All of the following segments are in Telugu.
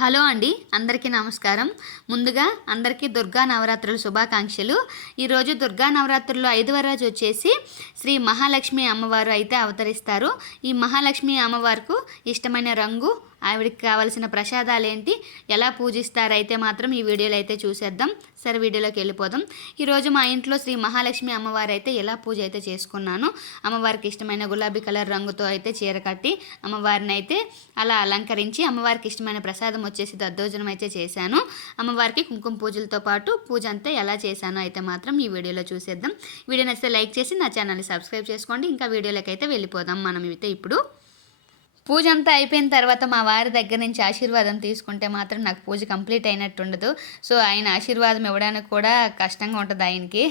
హలో అండి అందరికీ నమస్కారం. ముందుగా అందరికీ దుర్గా నవరాత్రుల శుభాకాంక్షలు. ఈరోజు దుర్గా నవరాత్రుల్లో ఐదవ రోజు వచ్చేసి శ్రీ మహాలక్ష్మి అమ్మవారు అయితే అవతరిస్తారు. ఈ మహాలక్ష్మి అమ్మవారికి ఇష్టమైన రంగు ఆవిడకి కావలసిన ప్రసాదాలు ఏంటి ఎలా పూజిస్తారు? అయితే మాత్రం ఈ వీడియోలో అయితే చూసేద్దాం. సరే వీడియోలోకి వెళ్ళిపోదాం. ఈరోజు మా ఇంట్లో శ్రీ మహాలక్ష్మి అమ్మవారు అయితే ఎలా పూజ అయితే చేసుకున్నాను అమ్మవారికి ఇష్టమైన గులాబీ కలర్ రంగుతో అయితే చీర కట్టి అమ్మవారిని అయితే అలా అలంకరించి అమ్మవారికి ఇష్టమైన ప్రసాదం వచ్చేసి దద్దోజనం అయితే చేశాను. అమ్మవారికి కుంకుమ పూజలతో పాటు పూజ అంతా ఎలా చేశానో అయితే మాత్రం ఈ వీడియోలో చూసేద్దాం. వీడియో నచ్చితే లైక్ చేసి నా ఛానల్ని సబ్స్క్రైబ్ చేసుకోండి. ఇంకా వీడియోలోకి అయితే వెళ్ళిపోదాం. మనం అయితే ఇప్పుడు పూజ అంతా అయిపోయిన తర్వాత మా వారి దగ్గర నుంచి ఆశీర్వాదం తీసుకుంటే మాత్రం నాకు పూజ కంప్లీట్ అయినట్టు ఉండదు. సో ఆయన ఆశీర్వాదం ఇవ్వడానికి కూడా కష్టంగా ఉంటుంది ఆయనకి.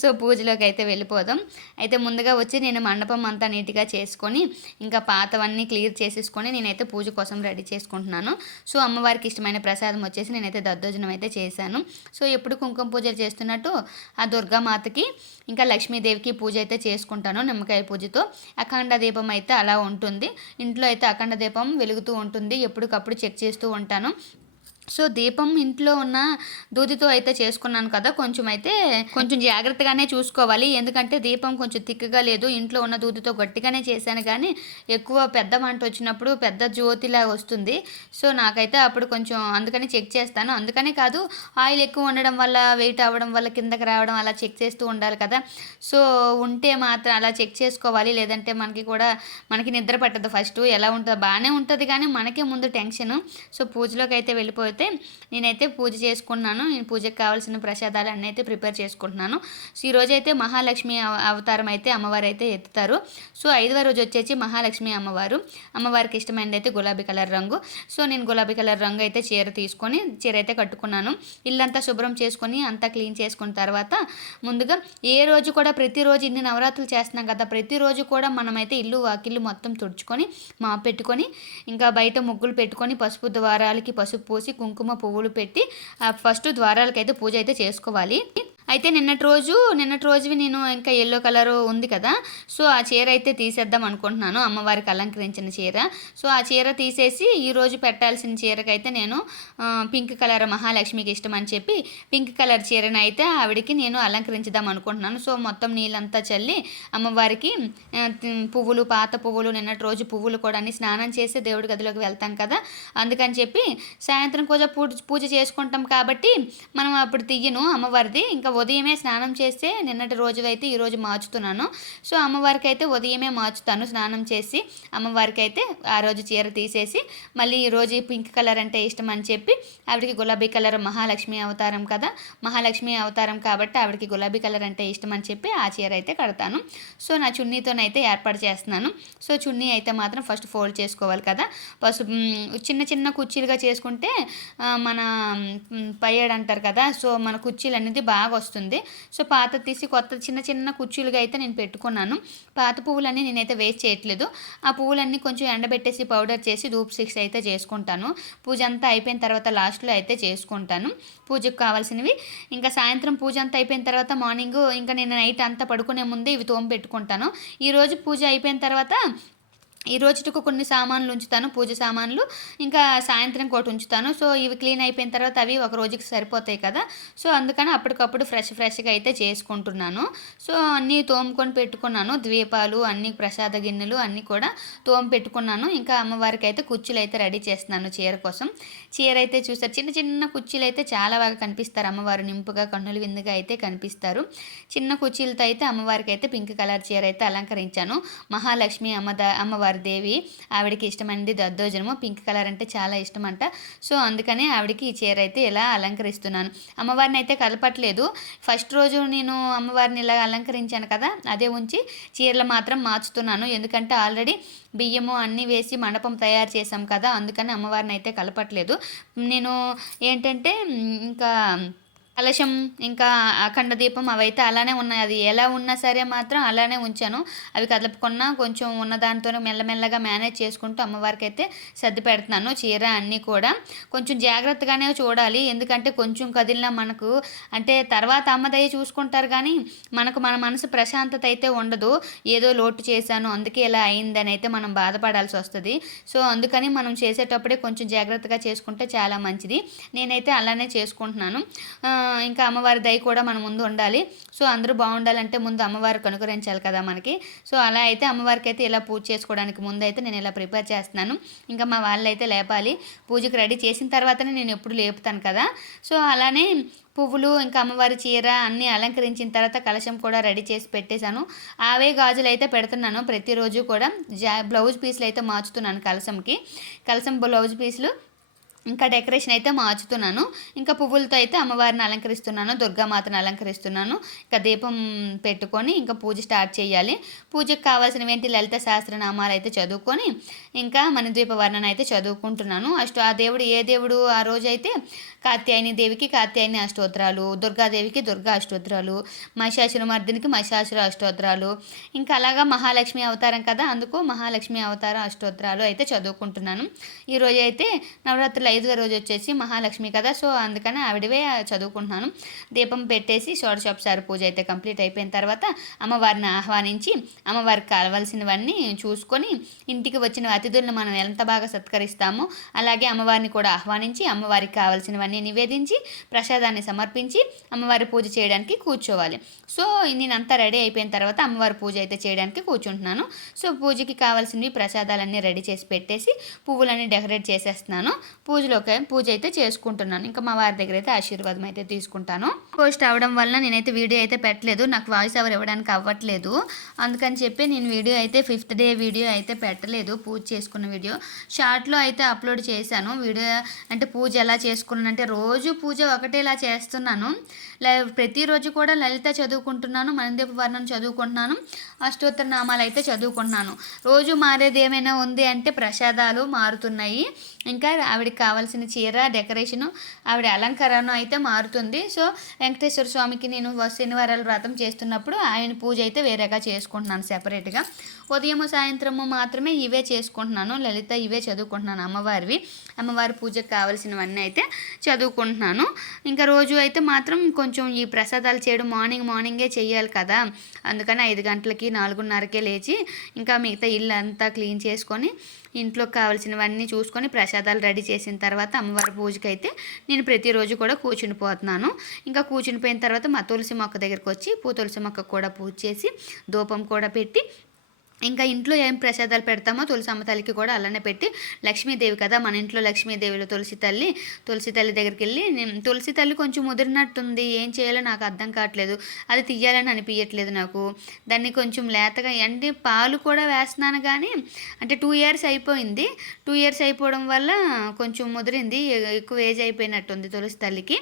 సో పూజలోకి అయితే వెళ్ళిపోదాం. అయితే ముందుగా వచ్చి నేను మండపం అంతా నీట్గా చేసుకొని ఇంకా పాతవన్నీ క్లియర్ చేసేసుకొని నేనైతే పూజ కోసం రెడీ చేసుకుంటున్నాను. సో అమ్మవారికి ఇష్టమైన ప్రసాదం వచ్చేసి నేనైతే దద్దోజనం అయితే చేశాను. సో ఎప్పుడు కుంకుమ పూజలు చేస్తున్నట్టు ఆ దుర్గామాతకి ఇంకా లక్ష్మీదేవికి పూజ అయితే చేసుకుంటాను నిమ్మకాయ పూజతో. అఖండ దీపం అయితే అలా ఉంటుంది. ఇంట్లో అయితే అఖండ దీపం వెలుగుతూ ఉంటుంది. ఎప్పటికప్పుడు చెక్ చేస్తూ ఉంటాను. సో దీపం ఇంట్లో ఉన్న దూదితో అయితే చేసుకున్నాను కదా కొంచెం అయితే కొంచెం జాగ్రత్తగానే చూసుకోవాలి. ఎందుకంటే దీపం కొంచెం తిక్కగా లేదు. ఇంట్లో ఉన్న దూదితో గట్టిగానే చేశాను కానీ ఎక్కువ పెద్ద మంట వచ్చినప్పుడు పెద్ద జ్యోతిలా వస్తుంది. సో నాకైతే అప్పుడు కొంచెం అందుకని చెక్ చేస్తాను. అందుకనే కాదు ఆయిల్ ఎక్కువ ఉండడం వల్ల వెయిట్ అవ్వడం వల్ల కిందకి రావడం అలా చెక్ చేస్తూ ఉండాలి కదా. సో ఉంటే మాత్రం అలా చెక్ చేసుకోవాలి. లేదంటే మనకి కూడా మనకి నిద్ర పట్టదు ఫస్ట్. ఎలా ఉంటుందో బాగానే ఉంటుంది కానీ మనకే ముందు టెన్షన్. సో పూజలోకి అయితే వెళ్ళిపోతే నేనైతే పూజ చేసుకున్నాను. నేను పూజకు కావాల్సిన ప్రసాదాలు అన్నీ అయితే ప్రిపేర్ చేసుకుంటున్నాను. సో ఈరోజు అయితే మహాలక్ష్మి అవతారం అయితే అమ్మవారు అయితే ఎత్తుతారు. సో ఐదవ రోజు వచ్చేసి మహాలక్ష్మి అమ్మవారు. అమ్మవారికి ఇష్టమైనది అయితే గులాబీ కలర్ రంగు. సో నేను గులాబీ కలర్ రంగు అయితే చీర తీసుకొని చీర అయితే కట్టుకున్నాను. ఇల్లంతా శుభ్రం చేసుకొని అంతా క్లీన్ చేసుకున్న తర్వాత ముందుగా ఏ రోజు కూడా ప్రతిరోజు ఇన్ని నవరాత్రులు చేస్తున్నాం కదా ప్రతిరోజు కూడా మనమైతే ఇల్లు వాకిల్లు మొత్తం తుడుచుకొని మా పెట్టుకొని ఇంకా బయట ముగ్గులు పెట్టుకొని పసుపు ద్వారాలకి పసుపు పోసి కుంకుమ పువ్వులు పెట్టి ఆ ఫస్ట్ ద్వారాలకైతే పూజ అయితే చేసుకోవాలి. అయితే నిన్నటి రోజు నిన్నటి రోజువి నేను ఇంకా ఎల్లో కలర్ ఉంది కదా. సో ఆ చీర అయితే తీసేద్దాం అనుకుంటున్నాను. అమ్మవారికి అలంకరించిన చీర. సో ఆ చీర తీసేసి ఈరోజు పెట్టాల్సిన చీరకైతే నేను పింక్ కలర్ మహాలక్ష్మికి ఇష్టం అని చెప్పి పింక్ కలర్ చీరను అయితే ఆవిడకి నేను అలంకరించుదాం అనుకుంటున్నాను. సో మొత్తం నీళ్ళంతా చల్లి అమ్మవారికి పువ్వులు పాత పువ్వులు నిన్నటి రోజు పువ్వులు కూడా అన్ని స్నానం చేసి దేవుడి గదిలోకి వెళ్తాం కదా. అందుకని చెప్పి సాయంత్రం కూడా పూజ పూజ చేసుకుంటాం కాబట్టి మనం అప్పుడు తీయను అమ్మవారిది. ఇంకా ఉదయమే స్నానం చేస్తే నిన్నటి రోజు అయితే ఈరోజు మార్చుతున్నాను. సో అమ్మవారికి అయితే ఉదయమే మార్చుతాను స్నానం చేసి అమ్మవారికి అయితే ఆ రోజు చీర తీసేసి మళ్ళీ ఈరోజు పింక్ కలర్ అంటే ఇష్టం అని చెప్పి ఆవిడకి గులాబీ కలర్ మహాలక్ష్మి అవతారం కదా మహాలక్ష్మి అవతారం కాబట్టి ఆవిడకి గులాబీ కలర్ అంటే ఇష్టం అని చెప్పి ఆ చీర అయితే కడతాను. సో నా చున్నీతోనైతే ఏర్పాటు చేస్తున్నాను. సో చున్నీ అయితే మాత్రం ఫస్ట్ ఫోల్డ్ చేసుకోవాలి కదా. పసుపు చిన్న చిన్న కుర్చీలుగా చేసుకుంటే మన పయ్యాడు అంటారు కదా సో మన కుర్చీలు అనేది బాగా వస్తుంది. సో పాత తీసి కొత్త చిన్న చిన్న కుర్చీలుగా అయితే నేను పెట్టుకున్నాను. పాత పువ్వులన్నీ నేనైతే వేస్ట్ చేయట్లేదు. ఆ పువ్వులన్నీ కొంచెం ఎండబెట్టేసి పౌడర్ చేసి ధూప్ సిక్స్ అయితే చేసుకుంటాను. పూజ అంతా అయిపోయిన తర్వాత లాస్ట్లో అయితే చేసుకుంటాను. పూజకు కావాల్సినవి. ఇంకా సాయంత్రం పూజ అంతా అయిపోయిన తర్వాత మార్నింగ్ ఇంకా నేను నైట్ అంతా పడుకునే ముందే ఇవి తోమి పెట్టుకుంటాను. ఈరోజు పూజ అయిపోయిన తర్వాత ఈ రోజుకు కొన్ని సామాన్లు ఉంచుతాను పూజ సామాన్లు ఇంకా సాయంత్రం ఒకటి ఉంచుతాను. సో ఇవి క్లీన్ అయిపోయిన తర్వాత అవి ఒక రోజుకి సరిపోతాయి కదా. సో అందుకని అప్పటికప్పుడు ఫ్రెష్ ఫ్రెష్గా అయితే చేసుకుంటున్నాను. సో అన్నీ తోముకొని పెట్టుకున్నాను. ద్వీపాలు అన్ని ప్రసాద గిన్నెలు అన్నీ కూడా తోము పెట్టుకున్నాను. ఇంకా అమ్మవారికి అయితే కుర్చీలు అయితే రెడీ చేస్తున్నాను చీర కోసం. చీర అయితే చూస్తారు చిన్న చిన్న కుర్చీలు అయితే చాలా బాగా కనిపిస్తారు. అమ్మవారు నింపుగా కన్నులు విందుగా అయితే కనిపిస్తారు. చిన్న కుర్చీలతో అయితే అమ్మవారికి అయితే పింక్ కలర్ చీర అయితే అలంకరించాను. మహాలక్ష్మి అమ్మద అమ్మవారి దేవి ఆవిడకి ఇష్టమైనది దద్దోజనము. పింక్ కలర్ అంటే చాలా ఇష్టం అంట సో అందుకనే ఆవిడకి ఈ చీర అయితే ఇలా అలంకరిస్తున్నాను. అమ్మవారిని అయితే కలపట్లేదు. ఫస్ట్ రోజు నేను అమ్మవారిని ఇలా అలంకరించాను కదా అదే ఉంచి చీరలు మాత్రం మార్చుతున్నాను. ఎందుకంటే ఆల్రెడీ బియ్యము అన్నీ వేసి మండపం తయారు చేసాం కదా అందుకని అమ్మవారిని అయితే కలపట్లేదు. నేను ఏంటంటే ఇంకా కలశం ఇంకా అఖండ దీపం అవైతే అలానే ఉన్నాయి. అది ఎలా ఉన్నా సరే మాత్రం అలానే ఉంచాను. అవి కదలపకుండా కొంచెం ఉన్న దానితోనే మెల్లమెల్లగా మేనేజ్ చేసుకుంటూ అమ్మవారికి అయితే సర్ది పెడుతున్నాను చీర అన్నీ కూడా. కొంచెం జాగ్రత్తగానే చూడాలి. ఎందుకంటే కొంచెం కదిలినా మనకు అంటే తర్వాత అమ్మదయ్య చూసుకుంటారు కానీ మనకు మన మనసు ప్రశాంతత అయితే ఉండదు. ఏదో లోటు చేశాను అందుకే ఇలా అయిందని అయితే మనం బాధపడాల్సి వస్తుంది. సో అందుకని మనం చేసేటప్పుడే కొంచెం జాగ్రత్తగా చేసుకుంటే చాలా మంచిది. నేనైతే అలానే చేసుకుంటున్నాను. ఇంకా అమ్మవారి దయ కూడా మన ముందు ఉండాలి. సో అందరూ బాగుండాలంటే ముందు అమ్మవారు కనుకరించాలి కదా మనకి. సో అలా అయితే అమ్మవారికి అయితే ఇలా పూజ చేసుకోవడానికి ముందు అయితే నేను ఇలా ప్రిపేర్ చేస్తున్నాను. ఇంకా మా వాళ్ళైతే లేపాలి. పూజకు రెడీ చేసిన తర్వాతనే నేను ఎప్పుడు లేపుతాను కదా. సో అలానే పువ్వులు ఇంకా అమ్మవారి చీర అన్నీ అలంకరించిన తర్వాత కలశం కూడా రెడీ చేసి పెట్టేశాను. అవే గాజులు అయితే పెడుతున్నాను ప్రతిరోజు కూడా. జా బ్లౌజ్ పీసులు అయితే మార్చుతున్నాను కలశంకి. కలశం బ్లౌజ్ పీసులు ఇంకా డెకరేషన్ అయితే మార్చుతున్నాను. ఇంకా పువ్వులతో అయితే అమ్మవారిని అలంకరిస్తున్నాను దుర్గామాతను అలంకరిస్తున్నాను. ఇంకా దీపం పెట్టుకొని ఇంకా పూజ స్టార్ట్ చేయాలి. పూజకు కావాల్సినవి ఏంటి? లలిత సహస్రనామాలు అయితే చదువుకొని ఇంకా మన ద్వీప వర్ణన అయితే చదువుకుంటున్నాను. అష్ట ఆ దేవుడు ఏ దేవుడు ఆ రోజు అయితే కాత్యాయని దేవికి కాత్యాయని అష్టోత్తరాలు దుర్గాదేవికి దుర్గా అష్టోత్తరాలు మహిషాసుర మర్దినికి మహిషాసుర అష్టోత్తరాలు. ఇంకా అలాగా మహాలక్ష్మి అవతారం కదా అందుకు మహాలక్ష్మి అవతారం అష్టోత్తరాలు అయితే చదువుకుంటున్నాను. ఈరోజు అయితే నవరాత్రులు ఐదవ రోజు వచ్చేసి మహాలక్ష్మి కదా సో అందుకని ఆవిడవే చదువుకుంటున్నాను. దీపం పెట్టేసి షోడశోపసారి పూజ అయితే కంప్లీట్ అయిపోయిన తర్వాత అమ్మవారిని ఆహ్వానించి అమ్మవారికి కావాల్సినవన్నీ చూసుకొని ఇంటికి వచ్చిన అతిథులను మనం ఎంత బాగా సత్కరిస్తామో అలాగే అమ్మవారిని కూడా ఆహ్వానించి అమ్మవారికి కావాల్సినవన్నీ నివేదించి ప్రసాదాన్ని సమర్పించి అమ్మవారి పూజ చేయడానికి కూర్చోవాలి. సో నేను అంతా రెడీ అయిపోయిన తర్వాత అమ్మవారి పూజ అయితే చేయడానికి కూర్చుంటున్నాను. సో పూజకి కావాల్సినవి ప్రసాదాలన్నీ రెడీ చేసి పెట్టేసి పువ్వులన్నీ డెకరేట్ చేసేస్తున్నాను. పూజలోకి పూజ అయితే చేసుకుంటున్నాను. ఇంకా మా వారి దగ్గర అయితే ఆశీర్వాదం అయితే తీసుకుంటాను. పోస్ట్ అవ్వడం వల్ల నేనైతే వీడియో అయితే పెట్టలేదు. నాకు వాయిస్ ఎవరు ఇవ్వడానికి అవ్వట్లేదు. అందుకని చెప్పి నేను వీడియో అయితే ఫిఫ్త్ డే వీడియో అయితే పెట్టలేదు. పూజ చేసుకున్న వీడియో. షార్ట్లో అయితే అప్లోడ్ చేశాను. వీడియో అంటే పూజ ఎలా చేసుకున్నానంటే రోజు పూజ ఒకటేలా చేస్తున్నాను. ప్రతిరోజు కూడా లలిత చదువుకుంటున్నాను మనందేపు వర్ణం చదువుకుంటున్నాను. అష్టోత్తర నామాలు అయితే చదువుకుంటున్నాను రోజు మారేది ఏమైనా ఉంది అంటే ప్రసాదాలు మారుతున్నాయి. ఇంకా ఆవిడకి కావాల్సిన చీర డెకరేషను ఆవిడ అలంకరణ అయితే మారుతుంది. సో వెంకటేశ్వర స్వామికి నేను శనివారాలు వ్రతం చేస్తున్నప్పుడు ఆయన పూజ అయితే వేరేగా చేసుకుంటున్నాను సెపరేట్గా ఉదయము సాయంత్రము మాత్రమే ఇవే చేసుకుంటున్నాను. లలిత ఇవే చదువుకుంటున్నాను అమ్మవారివి. అమ్మవారి పూజకు కావాల్సినవన్నీ అయితే చదువుకుంటున్నాను. ఇంకా రోజు అయితే మాత్రం కొంచెం ఈ ప్రసాదాలు చేయడం మార్నింగ్ మార్నింగే చేయాలి కదా. అందుకని ఐదు గంటలకి నాలుగున్నరకే లేచి ఇంకా మిగతా ఇల్లు అంతా క్లీన్ చేసుకొని ఇంట్లోకి కావాల్సినవన్నీ చూసుకొని ప్రసాదాలు రెడీ చేసిన తర్వాత అమ్మవారి పూజకి అయితే నేను ప్రతిరోజు కూడా కూర్చుని పోతున్నాను ఇంకా కూర్చుని పోయిన తర్వాత మా తులసి మొక్క దగ్గరికి వచ్చి పూ తులసి మొక్క కూడా పూజ చేసి ధూపం కూడా పెట్టి ఇంకా ఇంట్లో ఏం ప్రసాదాలు పెడతామో తులసమ్మ తల్లికి కూడా అలానే పెట్టి లక్ష్మీదేవి కదా మన ఇంట్లో లక్ష్మీదేవిలో తులసి తల్లి తులసి తల్లి దగ్గరికి వెళ్ళి తులసి తల్లి కొంచెం ముదిరినట్టుంది ఏం చేయాలో నాకు అర్థం కావట్లేదు అది తీయాలని అనిపించట్లేదు నాకు. దాన్ని కొంచెం లేతగా అంటే పాలు కూడా వేస్తున్నాను కానీ అంటే టూ ఇయర్స్ అయిపోయింది. టూ ఇయర్స్ అయిపోవడం వల్ల కొంచెం ముదిరింది ఎక్కువ ఏజ్ అయిపోయినట్టుంది తులసి తల్లికి.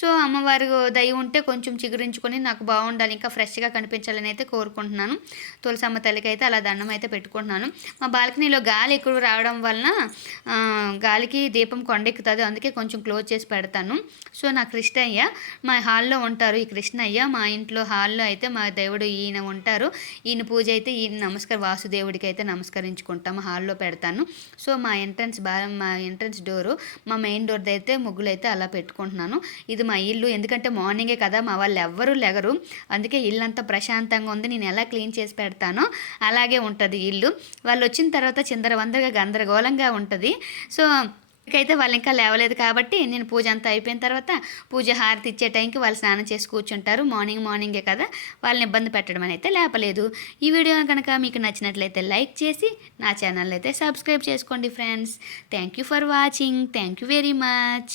సో అమ్మవారు దయ ఉంటే కొంచెం చిగురించుకొని నాకు బాగుండాలి ఇంకా ఫ్రెష్గా కనిపించాలని అయితే కోరుకుంటున్నాను. తులసమ్మ తల్లికి అయితే అలా దండం అయితే పెట్టుకుంటున్నాను. మా బాల్కనీలో గాలి ఎక్కువ రావడం వలన గాలికి దీపం కొండెక్కుతుంది. అందుకే కొంచెం క్లోజ్ చేసి పెడతాను. సో నా కృష్ణయ్య మా హాల్లో ఉంటారు ఈ కృష్ణయ్య. మా ఇంట్లో హాల్లో అయితే మా దేవుడు ఈయన ఉంటారు. ఈయన పూజ అయితే ఈయన నమస్కార వాసుదేవుడికి అయితే నమస్కరించుకుంటాము హాల్లో పెడతాను. సో మా ఎంట్రన్స్ బా మా ఎంట్రన్స్ డోరు మా మెయిన్ డోర్ అయితే ముగ్గులు అయితే అలా పెట్టుకుంటున్నాను. ఇది మా ఇల్లు. ఎందుకంటే మార్నింగే కదా మా వాళ్ళు ఎవ్వరూ లెగరు. అందుకే ఇల్లు అంతా ప్రశాంతంగా ఉంది. నేను ఎలా క్లీన్ చేసి పెడతానో అలాగే అలాగే ఉంటుంది ఇల్లు. వాళ్ళు వచ్చిన తర్వాత చిందరవందరగా గందరగోళంగా ఉంటుంది. సో ఇకైతే వాళ్ళు ఇంకా లేవలేదు కాబట్టి నేను పూజ అంతా అయిపోయిన తర్వాత పూజ హారతి ఇచ్చే టైంకి వాళ్ళు స్నానం చేసి కూర్చుంటారు. మార్నింగ్ మార్నింగే కదా. వాళ్ళని ఇబ్బంది పెట్టడం అని అయితే లేపలేదు. ఈ వీడియో కనుక మీకు నచ్చినట్లయితే లైక్ చేసి నా ఛానల్ అయితే సబ్స్క్రైబ్ చేసుకోండి friends. Thank you for watching. Thank you very much.